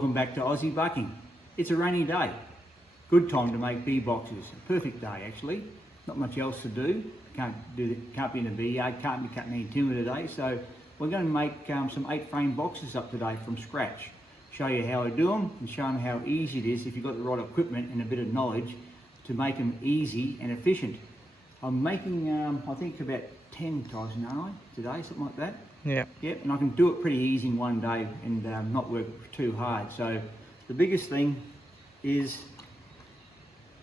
Welcome back to Aussie Bucking. It's a rainy day. Good time to make bee boxes. A perfect day actually. Not much else to do. Can't be in the bee yard, can't be cutting any timber today. So we're going to make some 8-frame boxes up today from scratch. Show you how I do them and show them how easy it is if you've got the right equipment and a bit of knowledge to make them easy and efficient. I'm making I think about 10 ties now today, something like that. Yeah. Yep, and I can do it pretty easy in one day and not work too hard. So the biggest thing is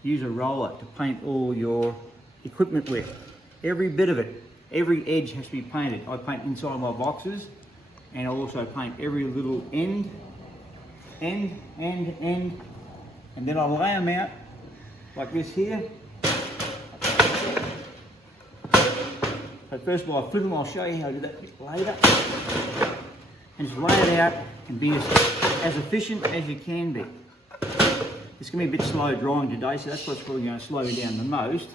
use a roller to paint all your equipment with. Every bit of it, every edge has to be painted. I paint inside my boxes and I also paint every little end, and then I lay them out like this here. So first of all, I flip them, I'll show you how to do that a bit later. And just lay it out and be as efficient as you can be. It's going to be a bit slow drying today, so that's what's probably going to slow me down the most.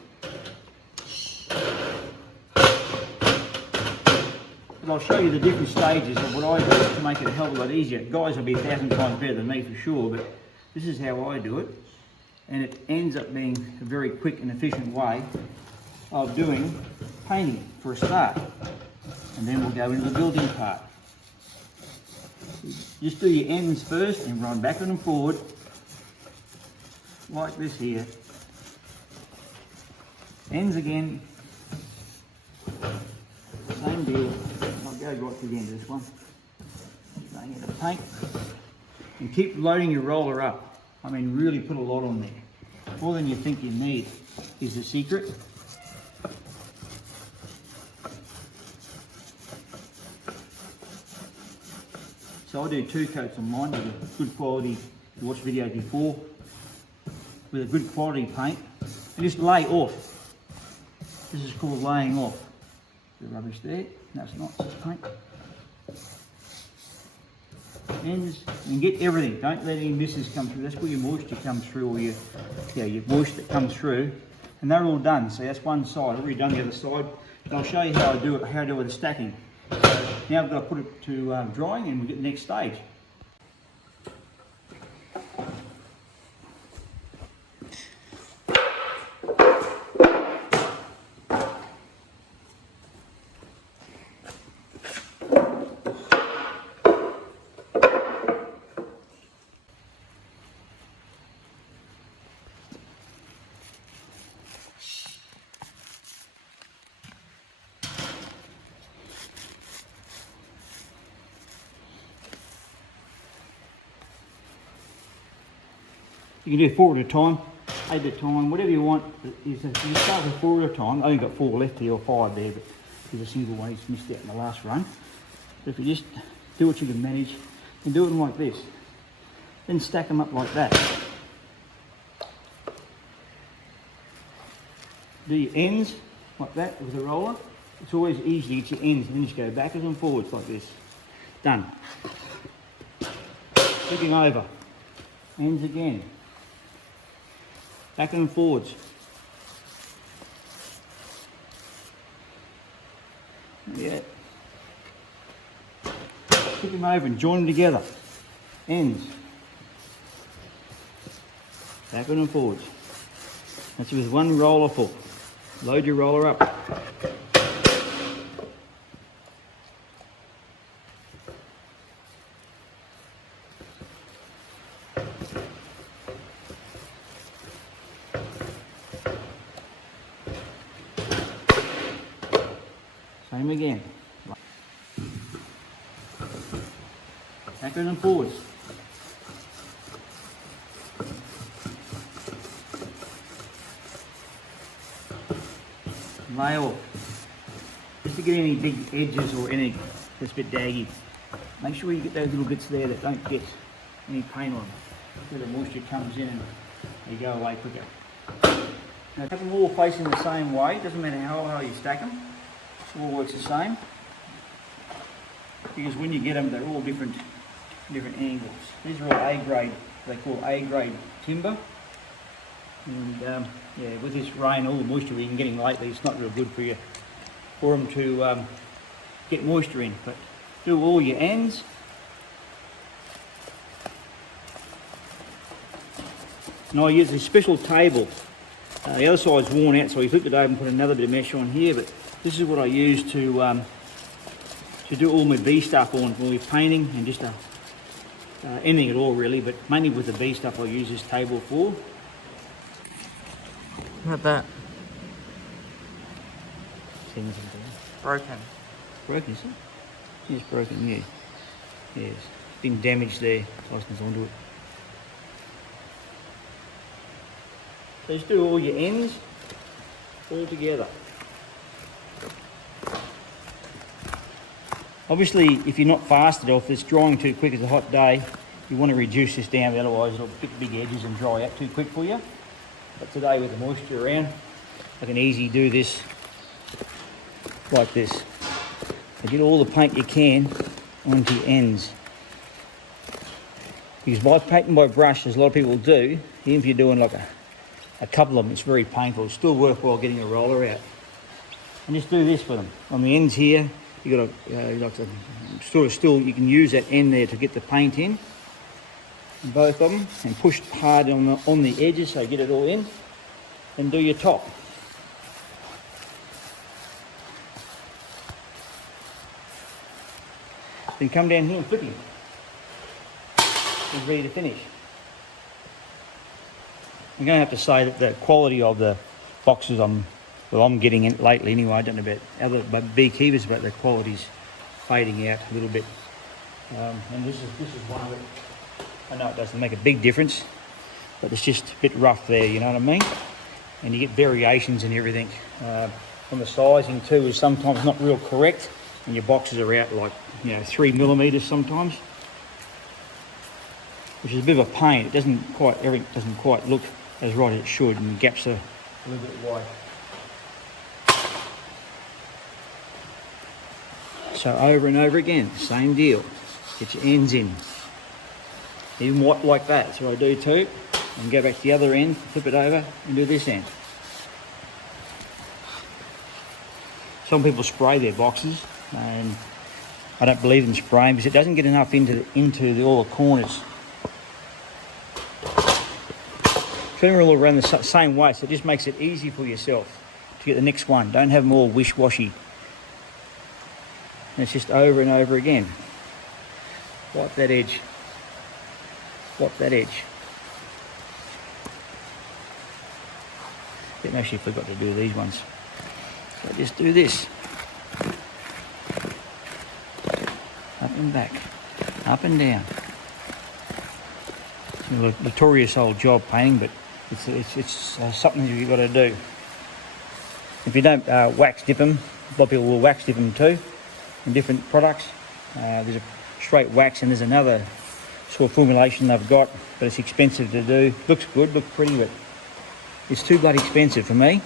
But I'll show you the different stages of what I do to make it a hell of a lot easier. Guys will be 1,000 times better than me for sure, but this is how I do it. And it ends up being a very quick and efficient way of doing painting for a start, and then we'll go into the building part. Just do your ends first and run backward and forward like this here. Ends again, same deal. I'll go right to the end of this one. Going into paint and keep loading your roller up. I mean, really put a lot on there. More than you think you need is the secret. So I do 2 coats on mine with a good quality, you watched videos before, with a good quality paint, and just lay off. This is called laying off. The rubbish there, no it's not, it's paint. Ends, and get everything, don't let any misses come through, that's where your moisture comes through, or your moisture that comes through, and they're all done. So that's one side, I've already done the other side, and I'll show you how I do it, how I do it with the stacking. So now I've got to put it to drying and we'll get the next stage. You can do 4 at a time, 8 at a time, whatever you want. You start with 4 at a time. I only got 4 left here, or 5 there, but there's a single one he's missed out in the last run. But if you just do what you can manage, you can do it like this. Then stack them up like that. Do your ends like that with a roller. It's always easy to get your ends and then just go backwards and forwards like this. Done. Flipping over. Ends again. Back and forwards. Yeah. Flip them over and join them together. Ends. Backward and forwards. That's with one roller full. Load your roller up. Same again. Backward and forwards. Lay off. Just to get any big edges or any that's a bit daggy. Make sure you get those little bits there that don't get any paint on. So the moisture comes in and they go away quicker. Now have them all facing the same way. Doesn't matter how high you stack them. All works the same, because when you get them, they're all different angles. These are all A grade, they call A grade timber. And yeah, with this rain, all the moisture we've been getting lately, it's not real good for them to get moisture in. But do all your ends, And I use this special table. The other side's worn out, so we flipped it over and put another bit of mesh on here, but this is what I use to do all my bee stuff on, when we're painting and just anything at all really, but mainly with the bee stuff I use this table for. How about that? Broken. Broken, is it? It's broken, yeah. Yes, been damaged there. Tyson's onto it. So just do all your ends all together. Obviously, if you're not fast enough, if it's drying too quick, it's a hot day, you want to reduce this down, otherwise it'll pick big edges and dry out too quick for you. But today with the moisture around, I can easily do this like this. So get all the paint you can onto your ends. Because by painting by brush, as a lot of people do, even if you're doing like a couple of them, it's very painful. It's still worthwhile getting a roller out. And just do this for them. On the ends here, you got to still you can use that end there to get the paint in, both of them, and push hard on the edges so you get it all in, and do your top. Then come down here and flip him. He's ready to finish. I'm going to have to say that the quality of the boxes I'm getting in lately anyway, I don't know about beekeepers, but the quality's fading out a little bit. And this is one of it. I know it doesn't make a big difference, but it's just a bit rough there, you know what I mean? And you get variations in everything. On the sizing too is sometimes not real correct, and your boxes are out like 3 millimeters sometimes, which is a bit of a pain. Everything doesn't quite look as right as it should, and the gaps are a little bit wide. So over and over again, same deal. Get your ends in. Even white like that, that's what I do too. And go back to the other end, flip it over, and do this end. Some people spray their boxes, and I don't believe in spraying because it doesn't get enough into all the corners. Turn them all around the same way, so it just makes it easy for yourself to get the next one. Don't have them all wish-washy. And it's just over and over again. Wipe that edge. Wipe that edge. I actually forgot to do these ones. So just do this. Up and back. Up and down. It's a notorious old job painting, but it's something that you've got to do. If you don't wax dip them, a lot of people will wax dip them too in different products. There's a straight wax and there's another sort of formulation they've got, but it's expensive to do. Looks good, looks pretty, but it's too bloody expensive for me.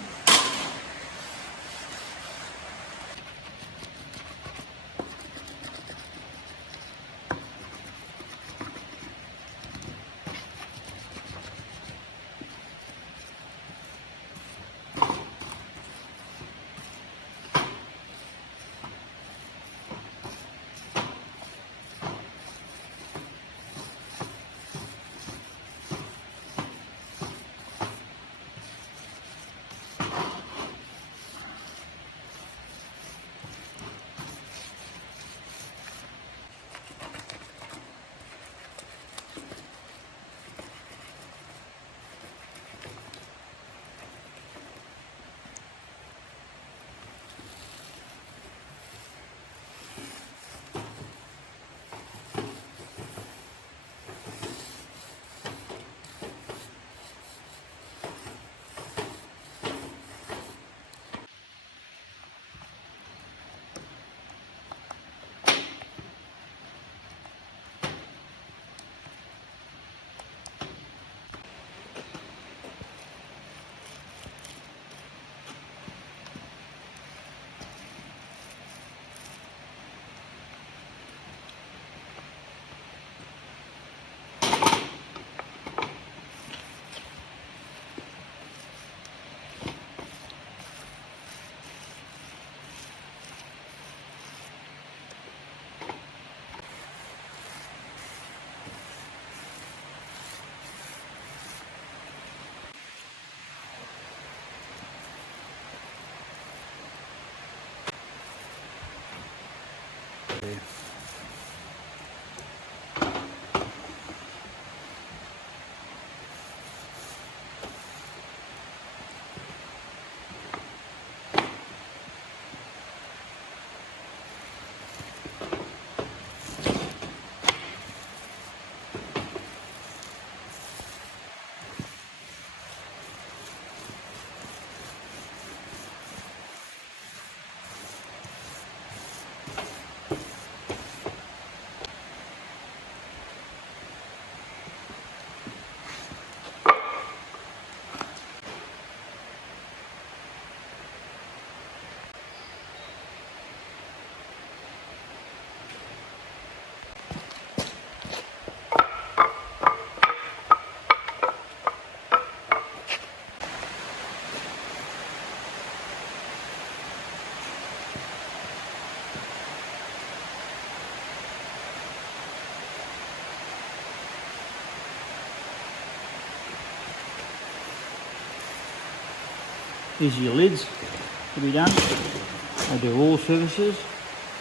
there. These are your lids to be done. I do all surfaces.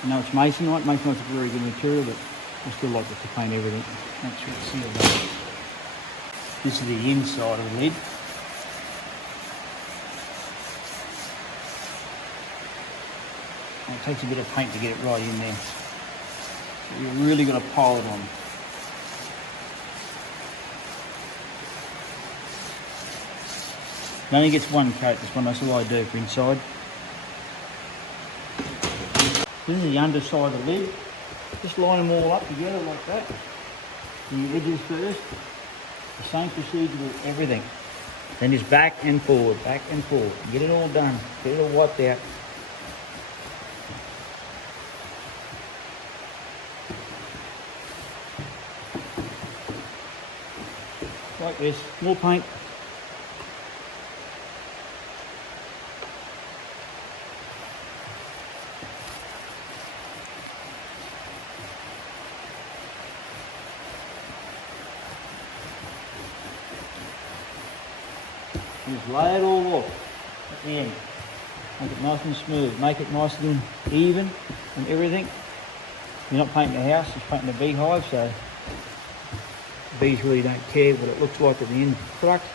I know it's masonite. Masonite's a very good material, but I still like to paint everything. Make sure it's sealed up. This is the inside of the lid. And it takes a bit of paint to get it right in there. So you've really got to pile it on. It only gets one coat, this one, that's all I do for inside. This is the underside of the lid. Just line them all up together like that. And the edges first. The same procedure with everything. Then just back and forward, back and forward. Get it all done, get it all wiped out. Like this, more paint. Just lay it all off at the end. Make it nice and smooth, make it nice and even and everything. You're not painting a house, you're painting a beehive, so the bees really don't care what it looks like at the end product.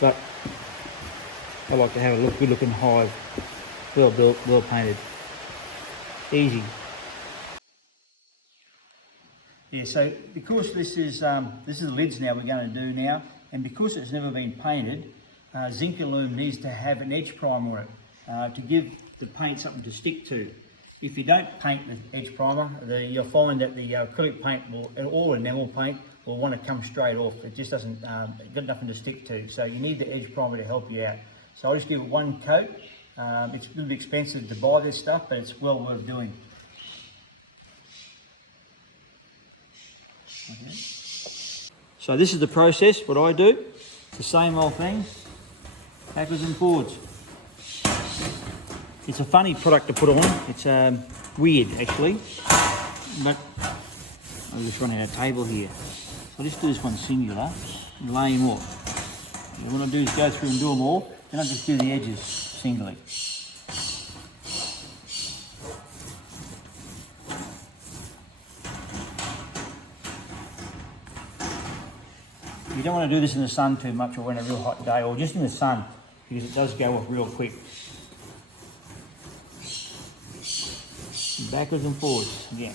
But I like to have a good looking hive, well built, well painted. Easy. Yeah, so because this is the lids now we're going to do now, and because it's never been painted, Zincalume needs to have an edge primer on it to give the paint something to stick to. If you don't paint the edge primer, you'll find that the acrylic paint or enamel paint will want to come straight off. It just doesn't got nothing to stick to. So you need the edge primer to help you out. So I'll just give it one coat. It's a little bit expensive to buy this stuff, but it's well worth doing. Okay. So this is the process, what I do. It's the same old thing, backwards and forwards. It's a funny product to put on. It's weird actually, but I'll just run out of table here. So I'll just do this one singular and lay them off. And what I do is go through and do them all, then I'll just do the edges singly. You don't want to do this in the sun too much or on a real hot day, or just in the sun, because it does go off real quick. And backwards and forwards again.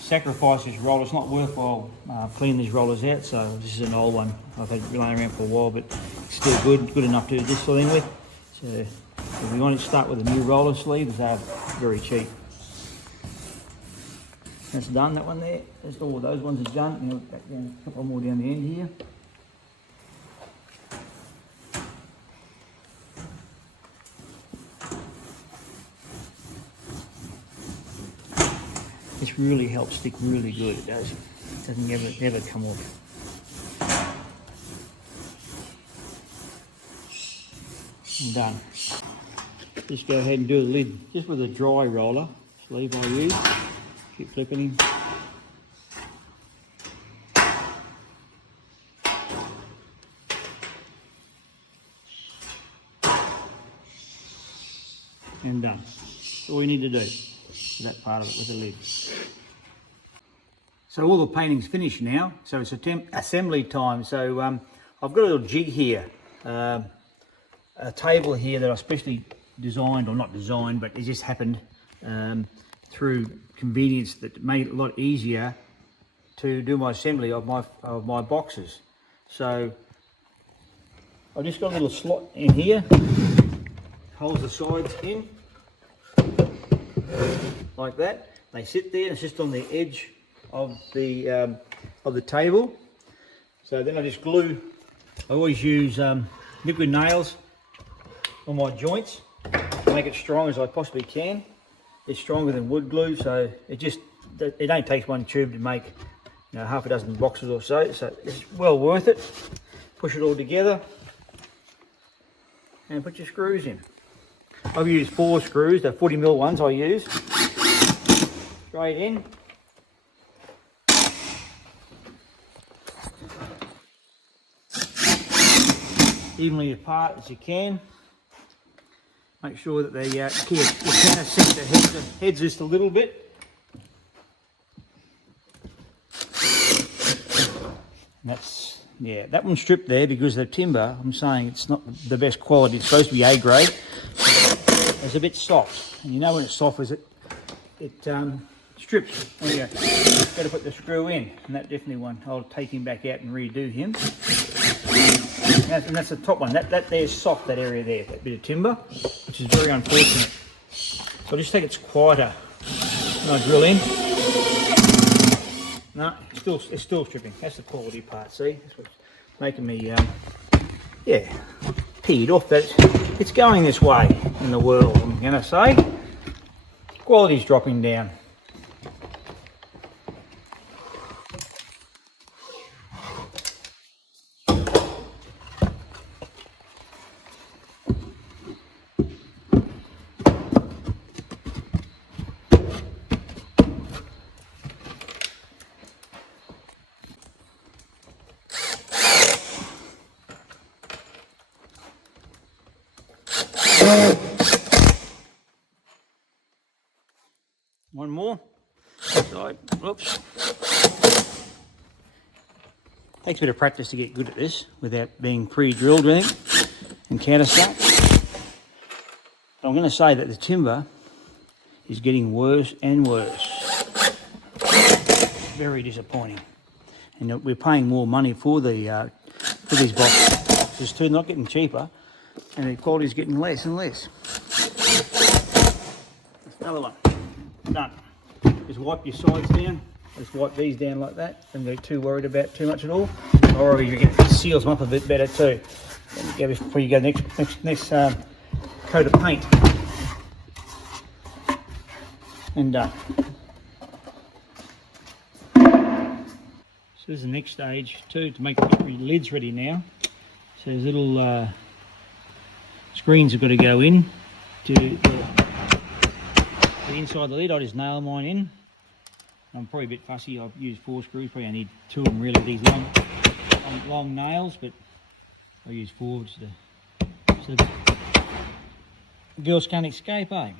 Sacrifice this roller. It's not worthwhile cleaning these rollers out, so this is an old one. I've had it laying around for a while, but it's still good enough to do this sort of thing with. So if we want to start with a new roller sleeve, they're very cheap. That's done, that one there. That's all those ones are done. Now back down, a couple more down the end here. This really helps stick really good. It does. It doesn't never come off. I'm done. Just go ahead and do the lid just with a dry roller sleeve I use. Keep flipping him. and done. That's all you need to do for that part of it with the lid. So all the painting's finished now, so it's assembly time. So I've got a little jig here, a table here that I specially designed, or not designed, but it just happened through convenience that made it a lot easier to do my assembly of my boxes. So I just got a little slot in here, holds the sides in like that. They sit there, and it's just on the edge of the table. So then I just glue. I always use liquid nails on my joints to make it strong as I possibly can. It's stronger than wood glue, so it only takes one tube to make, you know, half a dozen boxes or so. So it's well worth it. Push it all together and put your screws in. I've used 4 screws, the 40mm ones I use. Straight in. Evenly apart as you can. Make sure that they kind of set the heads just a little bit. And that's, yeah, that one's stripped there because the timber, I'm saying it's not the best quality. It's supposed to be A grade. It's a bit soft, and you know when it's soft is it strips. There you go. Got to put the screw in, and that definitely one. I'll take him back out and redo him. And that's the top one. That there's soft, that area there, that bit of timber, which is very unfortunate. So I'll just take it quieter and I drill in. No, it's still stripping. That's the quality part, see? That's what's making me, yeah, peed off that it's going this way in the world, I'm going to say. Quality's dropping down. One more side. Oops. Takes a bit of practice to get good at this without being pre-drilled or anything and countersunk. But I'm going to say that the timber is getting worse and worse. Very disappointing. And we're paying more money for these boxes too, not getting cheaper, and the quality's getting less and less. That's another one. Done. Just wipe your sides down. Just wipe these down like that. Don't get too worried about too much at all. Or you can seals them up a bit better too. Before you go next coat of paint. And done. So this is the next stage too, to make the lids ready now. So there's little screens have got to go in to the inside of the lid. I just nail mine in. I'm probably a bit fussy. I've used 4 screws. Probably I need 2 of them really. These long nails, but I use 4 so the girls can't escape, eh?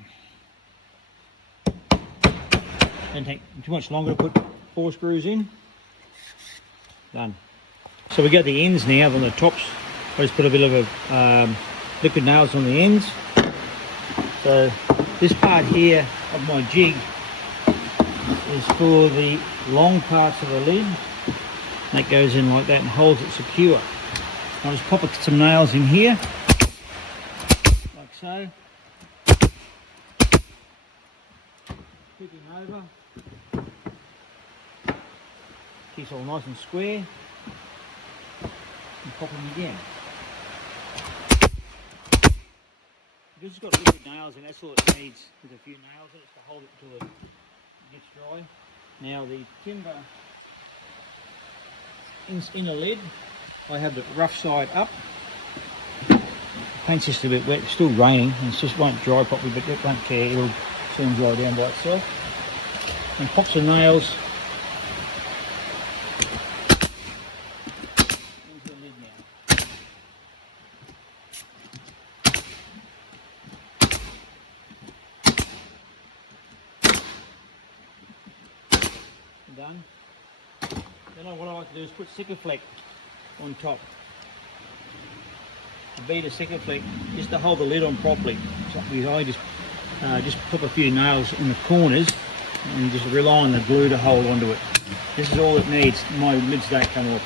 Don't take too much longer to put 4 screws in. Done. So we got the ends now on the tops. I just put a bit of liquid nails on the ends. So this part here of my jig is for the long parts of the lid. That goes in like that and holds it secure. I'll just pop some nails in here, like so. Flipping over. Keeps it all nice and square. And pop them again. Because it's got liquid nails and that's all it needs, with a few nails in it to hold it until it gets dry. Now the timber in a lid, I have the rough side up. The paint's just a bit wet, it's still raining and it just won't dry properly, but it won't care, it'll soon dry down by itself. And pop some nails into the lid now. and done. Then what I like to do is put Sikaflex on top. A bead of Sikaflex just to hold the lid on properly. So I just pop a few nails in the corners and just rely on the glue to hold onto it. This is all it needs. My lids don't come off.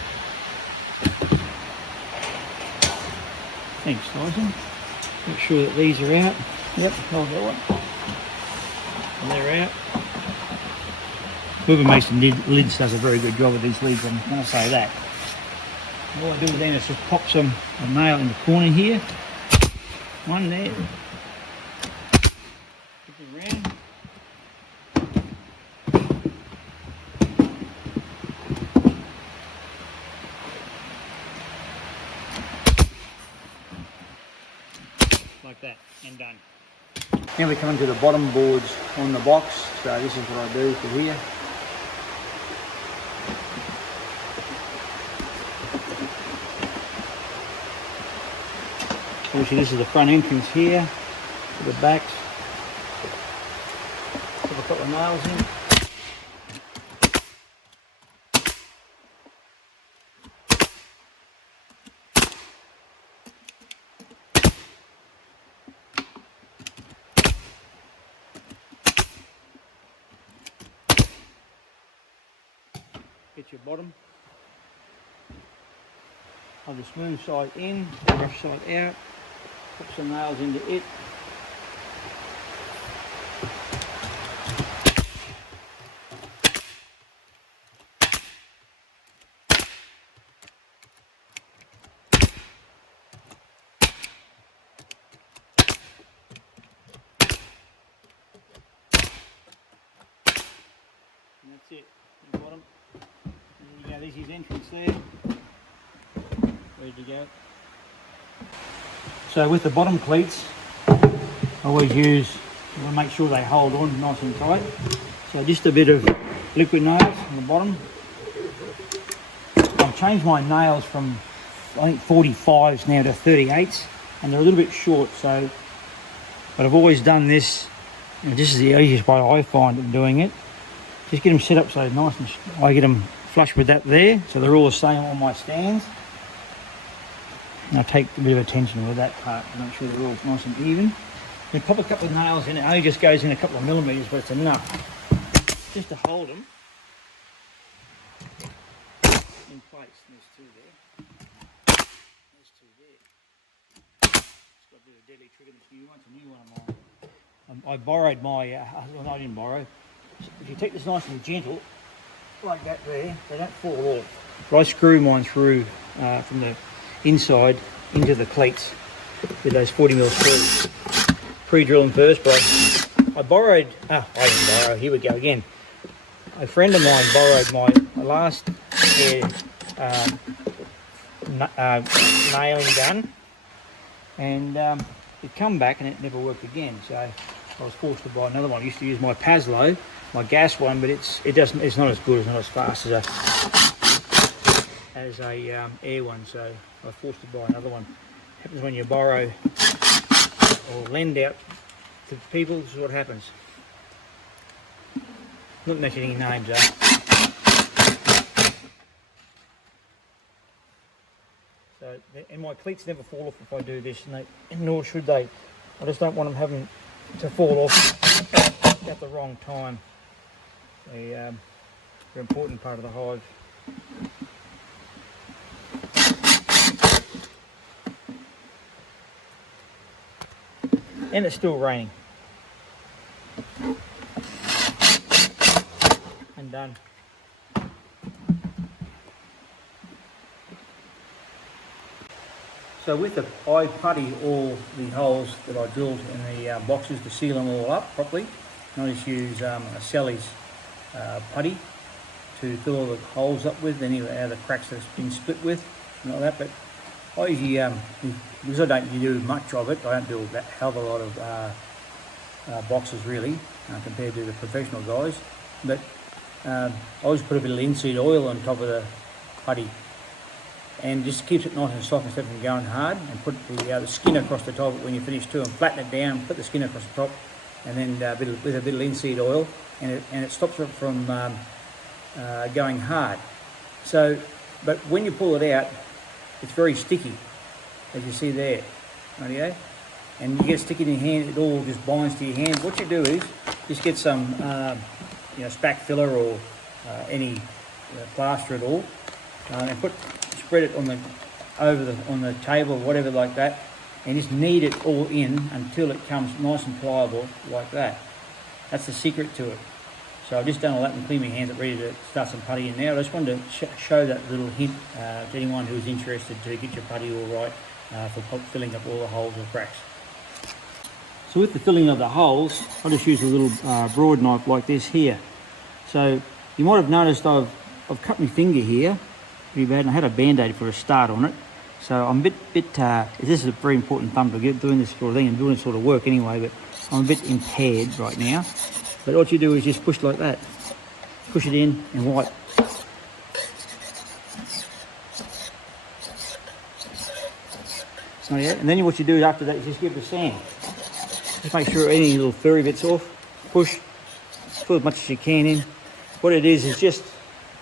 Thanks, Tyson. Make sure that these are out. Yep, hold that one. And they're out. Whoever makes the lids does a very good job of these lids, I'm going to say that. All I do then is just pop a nail in the corner here. One there. Flip it around. Like that, and done. Now we come to the bottom boards on the box, so this is what I do for here. Obviously this is the front entrance here, to the backs. Put a couple of nails in. Get your bottom. Have the smooth side in, the rough side out. Put some nails into it. And that's it, the bottom. And there you go, there's his entrance there. Ready to go. So with the bottom cleats, I always use, I want to make sure they hold on nice and tight. So just a bit of liquid nails on the bottom. I've changed my nails from, I think, 45s now to 38s, and they're a little bit short, so, but I've always done this, and this is the easiest way I find of doing it. Just get them set up so they're nice, and I get them flush with that there, so they're all the same on my stands. And I take a bit of attention with that part to make sure they're all nice and even. Then pop a couple of nails in, it only just goes in a couple of millimetres, but it's enough just to hold them in place. There's two there. There's two there. It's got a bit of a deadly trigger, this new one. It's a new one of mine. I borrowed my, well, I didn't borrow. If you take this nice and gentle, like that there, they don't fall off. But I screw mine through from the inside into the cleats with those 40mm screws. Pre-drill them first, but I borrowed, I didn't borrow, here we go again. A friend of mine borrowed my last pair nailing gun, and it come back and it never worked again, so I was forced to buy another one. I used to use my Paslow, my gas one, but it's not as good, it's not as fast as a air one, so I was forced to buy another one. Happens when you borrow or lend out to people, this is what happens. Not mentioning names, So, and my cleats never fall off if I do this, and nor should they. I just don't want them having to fall off at the wrong time. They're an important part of the hive. And it's still raining. And done. So with the, I putty all the holes that I drilled in the boxes to seal them all up properly. And I just use a Sally's putty to fill all the holes up with, any of the cracks that it's been split with, and all that. But I usually, because I don't do much of it, I don't do that hell of a lot of boxes really, compared to the professional guys. But I always put a bit of linseed oil on top of the putty, and just keeps it nice and soft instead of going hard. And put the skin across the top when you finish too, and flatten it down. Put the skin across the top, and then with a bit of linseed oil, and it stops it from going hard. So, but when you pull it out, it's very sticky, as you see there, rightio? And you get sticky in your hand, it all just binds to your hand. What you do is just get some, spack filler or any plaster at all, and spread it on the table or whatever like that, and just knead it all in until it comes nice and pliable like that. That's the secret to it. So I've just done all that and cleaned my hands up, ready to start some putty in now. I just wanted to show that little hint to anyone who's interested to get your putty all right for filling up all the holes or cracks. So with the filling of the holes, I'll just use a little broad knife like this here. So you might have noticed I've cut my finger here pretty bad, and I had a band-aid for a start on it. So I'm a bit this is a very important thumb to get doing this sort of thing and doing this sort of work anyway, but I'm a bit impaired right now. But what you do is just push like that. Push it in and wipe. Oh yeah, and then what you do after that is just give it a sand. Just make sure any little furry bits off. Push, fill as much as you can in. What it is just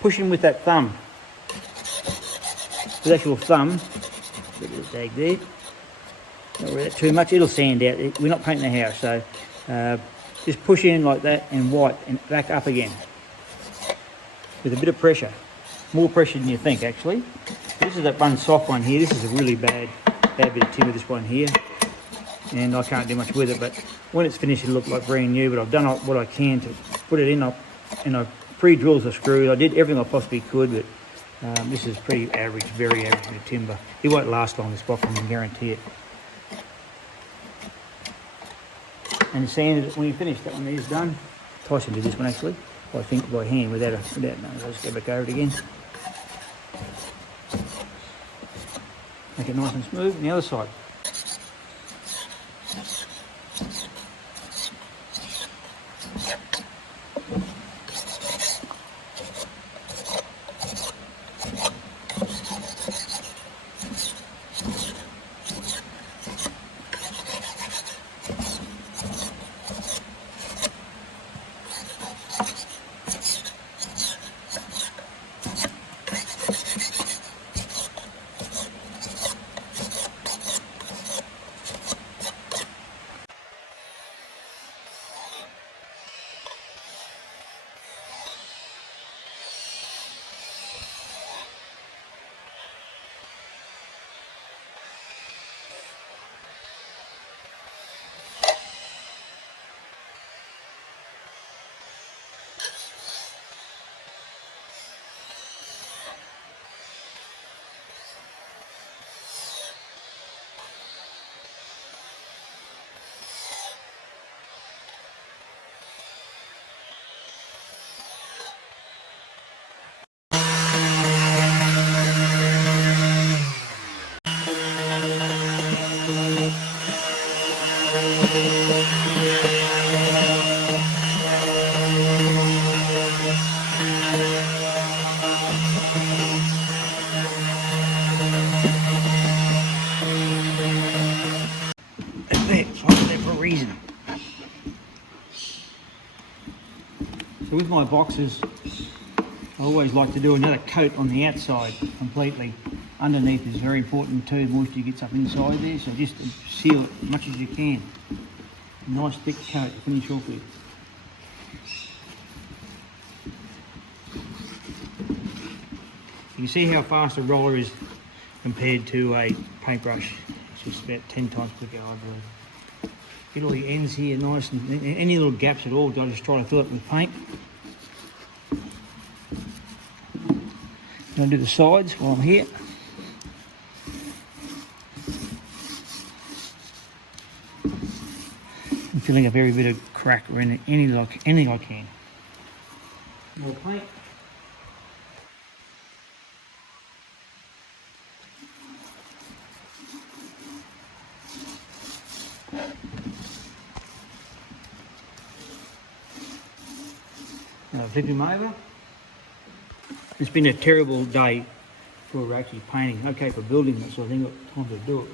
pushing with that thumb. With the actual thumb, a little dag there. Don't worry that too much, it'll sand out. We're not painting the house, so just push in like that and wipe and back up again. With a bit of pressure. More pressure than you think actually. This is that one soft one here. This is a really bad bit of timber, this one here. And I can't do much with it, but when it's finished it'll look like brand new. But I've done what I can to put it in, and I pre-drilled the screws. I did everything I possibly could, but this is pretty average, very average bit of timber. It won't last long, this box, I can guarantee it. And sand it when you finish. That one there is done. Tyson did this one actually, I think by hand without no, I'll just go back over it again. Make it nice and smooth. And the other side. It's like that for a reason. So with my boxes, I always like to do another coat on the outside completely. Underneath is very important too, moisture gets up inside there, so just seal it as much as you can. A nice thick coat to finish off with. You can see how fast a roller is compared to a paintbrush. It's just about 10 times quicker, I believe. Get all the ends here nice, and any little gaps at all, I just try to fill it with paint. I'm going to do the sides while I'm here. I'm filling up every bit of crack or any I can. More paint. Now flip him over. It's been a terrible day for actually painting. Okay for building it, so I think I've got time to do it.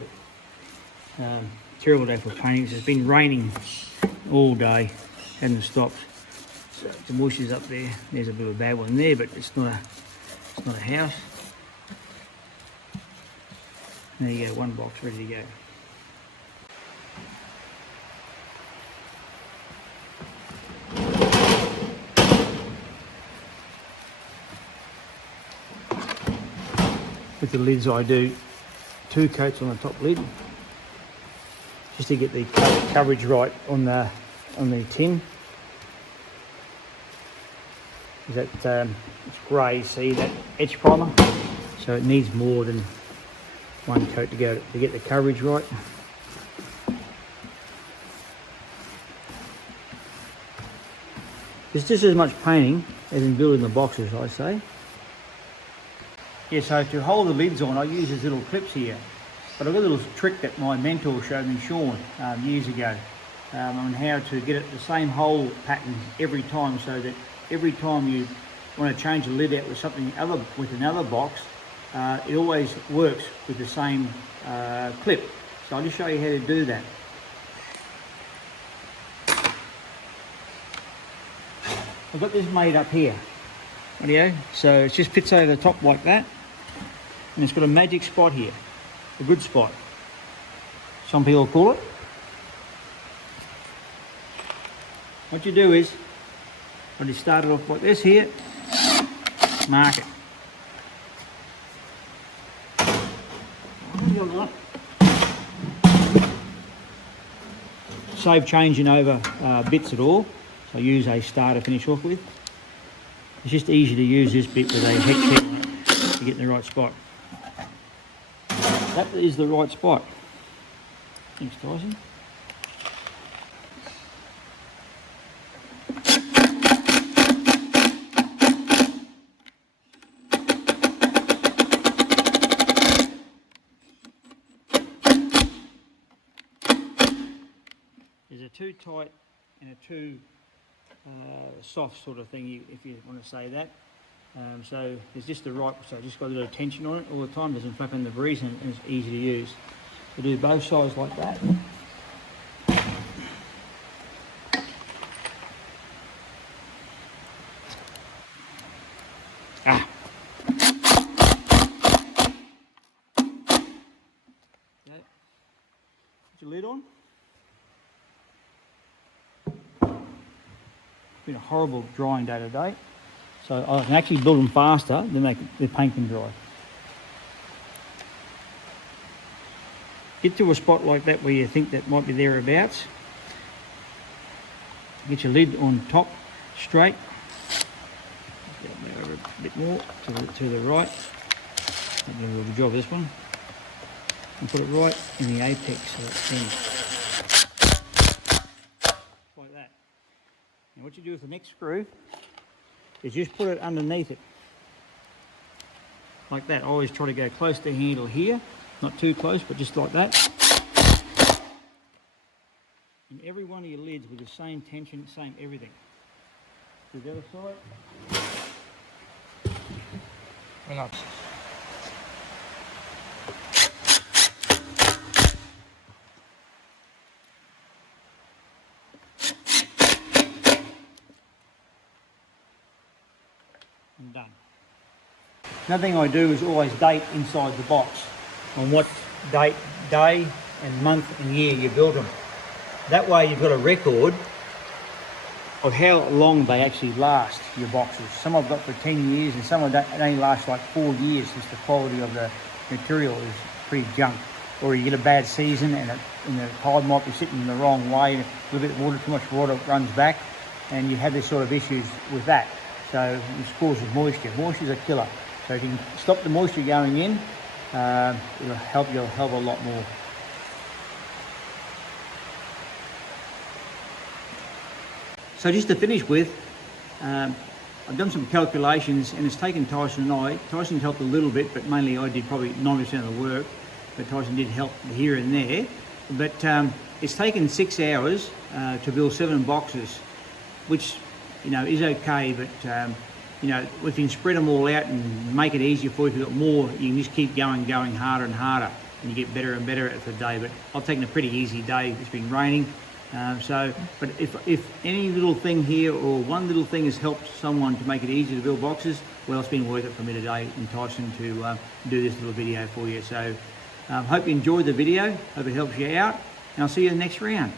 But, terrible day for painting. It's been raining all day, hasn't stopped. So the moisture's up there. There's a bit of a bad one there, but it's not a house. There you go, one box ready to go. With the lids I do 2 coats on the top lid just to get the coverage right on the tin. That it's grey, see that etch primer, so it needs more than 1 coat to get the coverage right. It's just as much painting as in building the boxes, I say. Yeah, so to hold the lids on, I use these little clips here. But I've got a little trick that my mentor showed me, Sean, years ago, on how to get it the same hole pattern every time, so that every time you want to change the lid out with another box, it always works with the same clip. So I'll just show you how to do that. I've got this made up here, so it just fits over the top like that, and it's got a magic spot here, a good spot, some people call it. What you do is, when you start it off like this here, mark it. Save changing over bits at all, so I use a star to finish off with. It's just easy to use this bit with a hex head on it to get in the right spot. That is the right spot. Thanks, Tyson. There's a too tight and a too soft sort of thing, if you want to say that. So there's just the right, so just got a little tension on it all the time, doesn't flap in the breeze, and it's easy to use. We do both sides like that. Okay. Put your lid on. It's been a horrible drying day today, so I can actually build them faster than the paint can dry. Get to a spot like that where you think that might be thereabouts. Get your lid on top straight. Get up there over a bit more to the right. Let me do a good job of this one. And put it right in the apex of that thing. Like that. Now what you do with the next screw is just put it underneath it. Like that. I always try to go close to the handle here. Not too close, but just like that. And every one of your lids with the same tension, same everything. To the other side. Hang on. And done. Another thing I do is always date inside the box on what date, day and month and year you built them. That way you've got a record of how long they actually last, your boxes. Some I've got for 10 years and some they only last like 4 years since the quality of the material is pretty junk. Or you get a bad season and the tide might be sitting in the wrong way, and a little bit of water, too much water runs back, and you have this sort of issues with that. So it causes moisture. Moisture's a killer. So if you can stop the moisture going in, it'll help you a hell of a lot more. So just to finish with, I've done some calculations, and it's taken Tyson and I. Tyson's helped a little bit, but mainly I did probably 90% of the work, but Tyson did help here and there. But it's taken 6 hours to build 7 boxes, which, you know, is okay, but you know, we can spread them all out and make it easier for you. If you've got more, you can just keep going harder and harder, and you get better and better at the day. But I've taken a pretty easy day. It's been raining. But if any little thing here or one little thing has helped someone to make it easier to build boxes, well, it's been worth it for me today and Tyson to do this little video for you. So hope you enjoyed the video, hope it helps you out, and I'll see you in the next round.